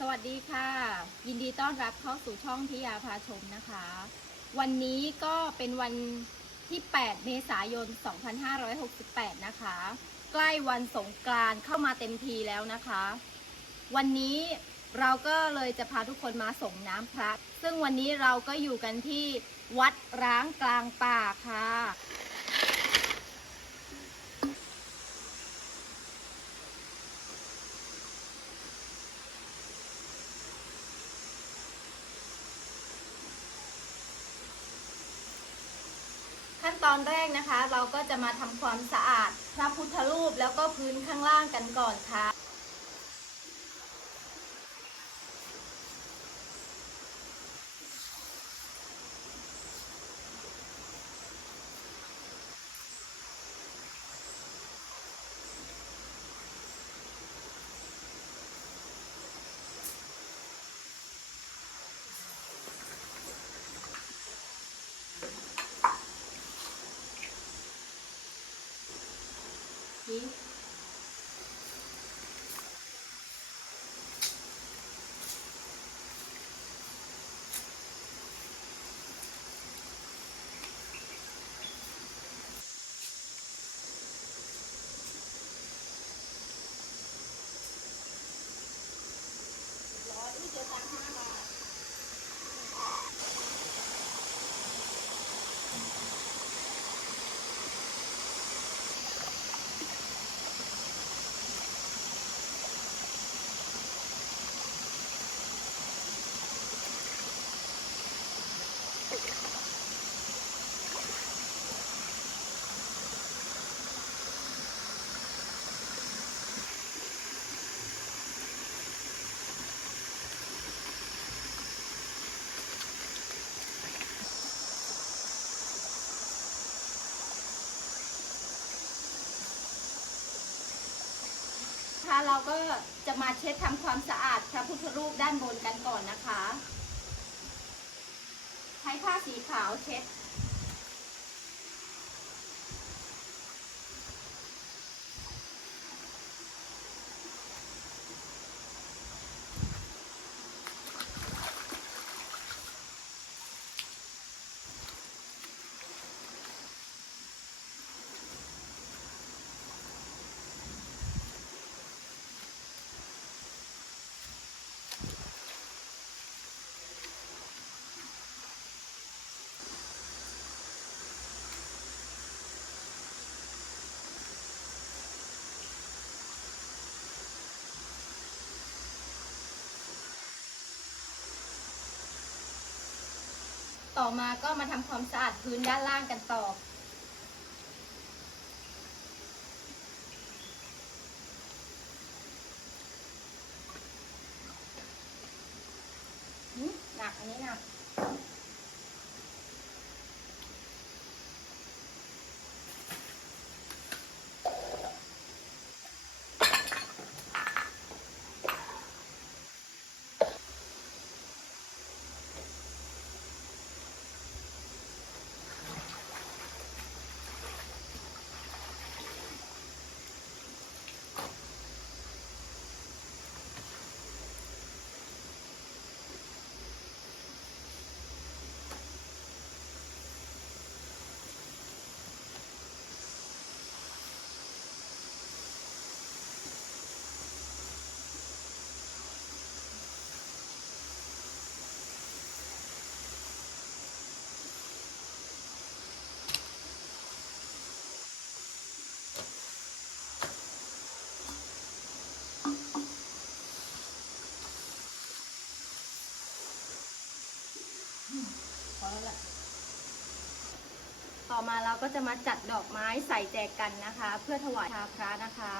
สวัสดีค่ะ ยินดีต้อนรับเข้าสู่ช่องทิยาพาชมนะคะ วันนี้ก็เป็นวันที่ 8 เมษายน 2568 นะคะ ใกล้วันสงกรานต์เข้ามาเต็มทีแล้วนะคะ วันนี้เราก็เลยจะพาทุกคนมาส่งน้ำพระ ซึ่งวันนี้เราก็อยู่กันที่วัดร้างกลางป่าค่ะ ขั้นต อนแรกนะคะ เราก็จะมาทำความสะอาดพระพุทธรูปแล้วก็พื้นข้างล่างกันก่อนค่ะ นี่ เราก็จะมาเช็ดทำความสะอาดพระพุทธรูปด้านบนกันก่อนนะคะ ใช้ผ้าสีขาวเช็ด ต่อมาก็มาทำความสะอาดพื้นด้านล่างกันต่อหืมหนักอันนี้หนัก พอแล้วแหละต่อมาเราก็จะมาจัดดอกไม้ใส่แจกกันนะคะ เพื่อถวายชาพระนะคะ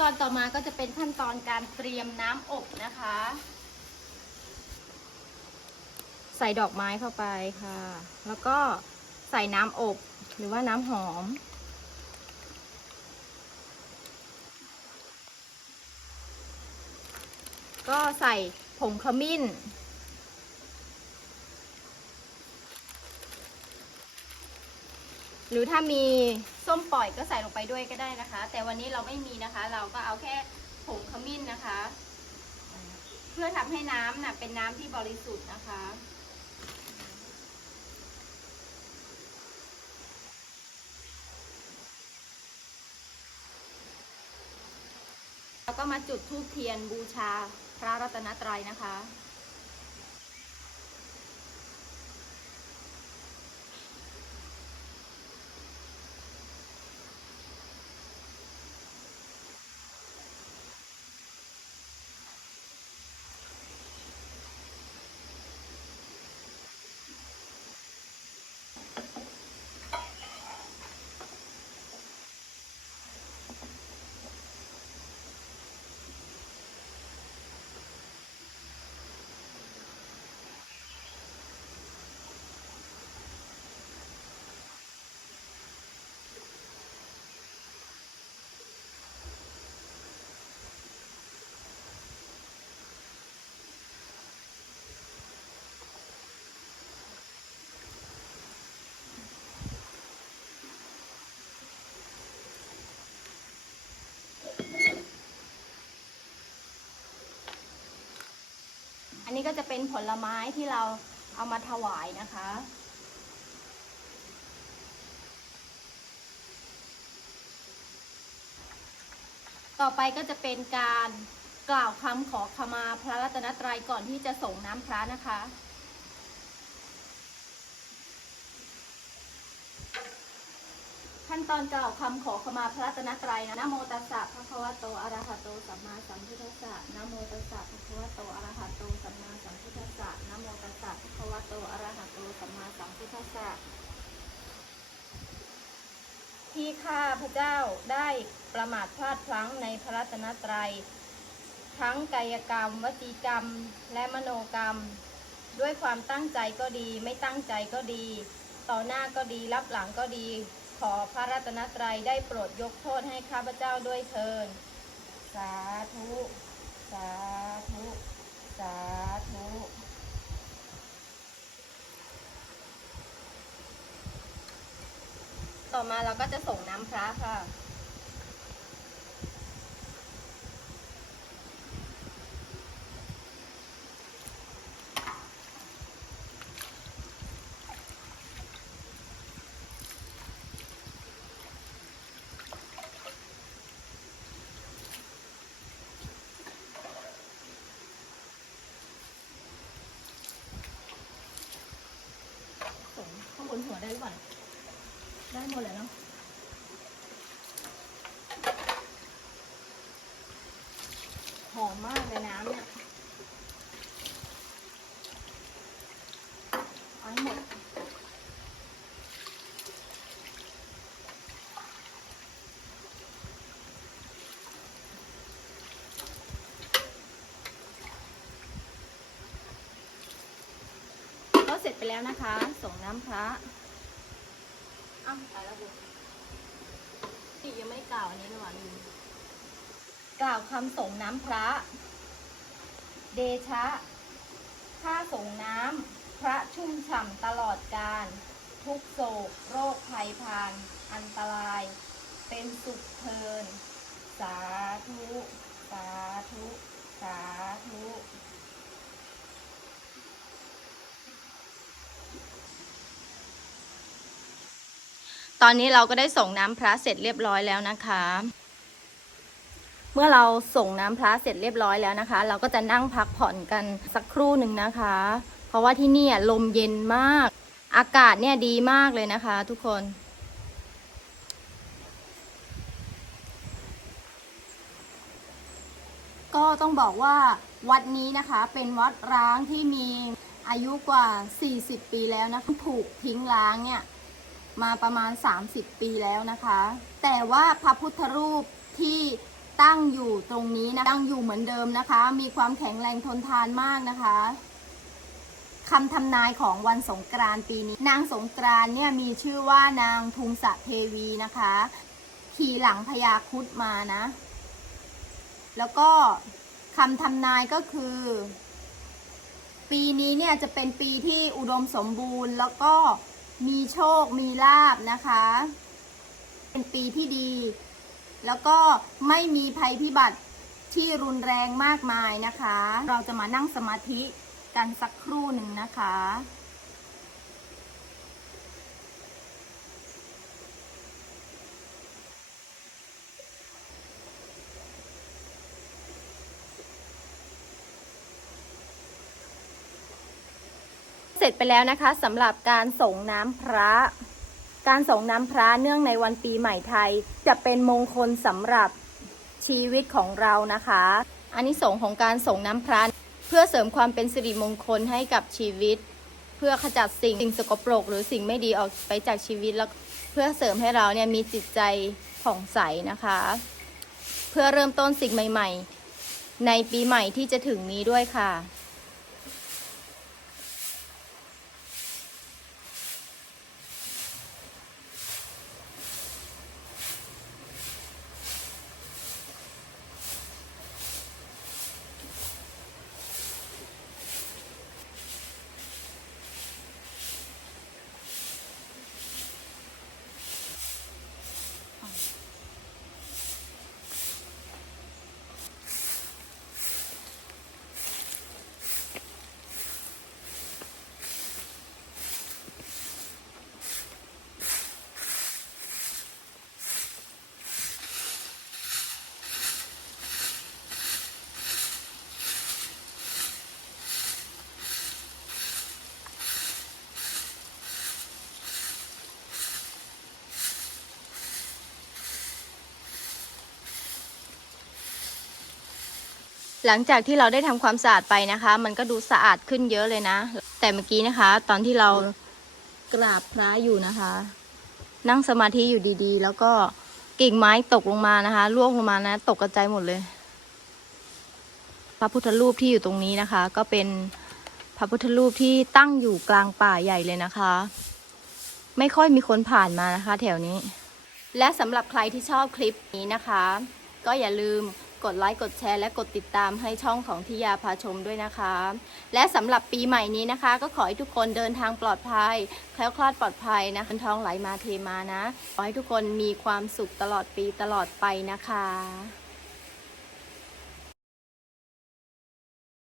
ตอนต่อมาก็จะเป็นขั้นตอนการเตรียมน้ำอบนะคะ ใส่ดอกไม้เข้าไปค่ะ แล้วก็ใส่น้ำอบหรือว่าน้ำหอม ก็ใส่ผงขมิ้น หรือถ้ามีส้มปล่อยก็ใส่ลงไปด้วยก็ได้นะคะ แต่วันนี้เราไม่มีนะคะ เราก็เอาแค่ผงขมิ้นนะคะ เพื่อทำให้น้ำน่ะเป็นน้ำที่บริสุทธิ์นะคะแล้วก็มาจุดธูปเทียนบูชาพระรัตนตรัยนะคะ ก็จะเป็นผลไม้ที่เราเอามาถวายนะคะ ต่อไปก็จะเป็นการกล่าวคำขอขมาพระรัตนตรัยก่อนที่จะส่งน้ำพระนะคะ ขั้นตอนกล่าวคำขอขมาพระรัตนตรัยนะนะโมตัสสะภะคะวะโตอะระหะโตสัมมาสัมพุทธัสสะนะโมตัสสะภะคะวะโตอะระหะโตสัมมาสัมพุทธัสสะนะโมตัสสะภะคะวะโตอะระหะโตสัมมาสัมพุทธัสสะที่ข้าพระเจ้าได้ประมาทพลาดพลั้งในพระรัตนตรัย ทั้งกายกรรม วจีกรรม และมโนกรรม ด้วยความตั้งใจก็ดี ไม่ตั้งใจก็ดี ต่อหน้าก็ดีรับหลังก็ดี ขอพระรัตนตรัยได้โปรดยกโทษให้ข้าพเจ้าด้วยเทิน สาธุ สาธุ สาธุต่อมาเราก็จะส่งน้ำพระค่ะ ส่งข้างบนหัวได้หรือเปล่าได้ หมดเลยเนาะหอมมากเลยน้ำเนี่ยเอาให้หมด ก็เสร็จไปแล้วนะคะ ส่งน้ำพระ ตายแล้วบุพี่ยังไม่กล่าวอันนี้เลยว่ะลืมกล่าวคำส่งน้ำพระ เดชะ ข้าส่งน้ำพระชุ่มฉ่ำตลอดการ ทุกโศกโรคภัยพาน อันตราย เป็นสุขเทิน สาธุ สาธุ สาธุ ตอนนี้เราก็ได้ส่งน้ำพระเสร็จเรียบร้อยแล้วนะคะ เมื่อเราส่งน้ำพระเสร็จเรียบร้อยแล้วนะคะ เราก็จะนั่งพักผ่อนกันสักครู่หนึ่งนะคะ เพราะว่าที่นี่ลมเย็นมาก อากาศเนี่ยดีมากเลยนะคะ ทุกคนก็ต้องบอกว่าวัดนี้นะคะเป็นวัดร้างที่มีอายุกว่า 40 ปีแล้วนะถูกทิ้งร้างเนี่ย มาประมาณ 30 ปีแล้วนะคะ แต่ว่าพระพุทธรูปที่ตั้งอยู่ตรงนี้นะตั้งอยู่เหมือนเดิมนะคะ มีความแข็งแรงทนทานมากนะคะคำทำนายของวันสงกรานต์ปีนี้ นางสงกรานต์เนี่ยมีชื่อว่านางทุงสะเทวีนะคะขี่หลังพญาคุดมานะ แล้วก็คำทำนายก็คือ ปีนี้เนี่ยจะเป็นปีที่อุดมสมบูรณ์แล้วก็ มีโชคมีลาบนะคะ เป็นปีที่ดี แล้วก็ไม่มีภัยพิบัติที่รุนแรงมากมายนะคะ เราจะมานั่งสมาธิกันสักครู่หนึ่งนะคะ ร็จไปแล้วนะคะสำหรับการส่งน้ำพระ การส่งน้ำพระเนื่องในวันปีใหม่ไทย จะเป็นมงคลสำหรับชีวิตของเรานะคะอันนี้สงส์ของการส่งน้ำพระ เพื่อเสริมความเป็นสิริมงคลให้กับชีวิต เพื่อขจัดสิ่งสิ่งสกปรก หรือสิ่งไม่ดีออกไปจากชีวิตแล้วเพื่อเสริมให้เราเนี่ยมีจิตใจผ่องใสนะคะ เพื่อเริ่มต้นสิ่งใหม่ ๆ ในปีใหม่ที่จะถึงนี้ด้วยค่ะ หลังจากที่เราได้ทำความสะอาดไปนะคะ มันก็ดูสะอาดขึ้นเยอะเลยนะ แต่เมื่อกี้นะคะ ตอนที่เรากราบพระอยู่นะคะ นั่งสมาธิอยู่ดีๆ แล้วก็กิ่งไม้ตกลงมานะคะร่วงลงมานะ ตกกระจายหมดเลย พระพุทธรูปที่อยู่ตรงนี้นะคะ ก็เป็นพระพุทธรูปที่ตั้งอยู่กลางป่าใหญ่เลยนะคะ ไม่ค่อยมีคนผ่านมานะคะ แถวนี้ และสำหรับใครที่ชอบคลิปนี้นะคะ ก็อย่าลืม กดไลค์กดแชร์และกดติดตามให้ช่องของทิยาพาชมด้วยนะคะ และสำหรับปีใหม่นี้นะคะ ก็ขอให้ทุกคนเดินทางปลอดภัยแคล้วคลาดปลอดภัยนะเงินทองไหลมาเทมานะขอให้ทุกคนมีความสุขตลอดปีตลอดไปนะคะ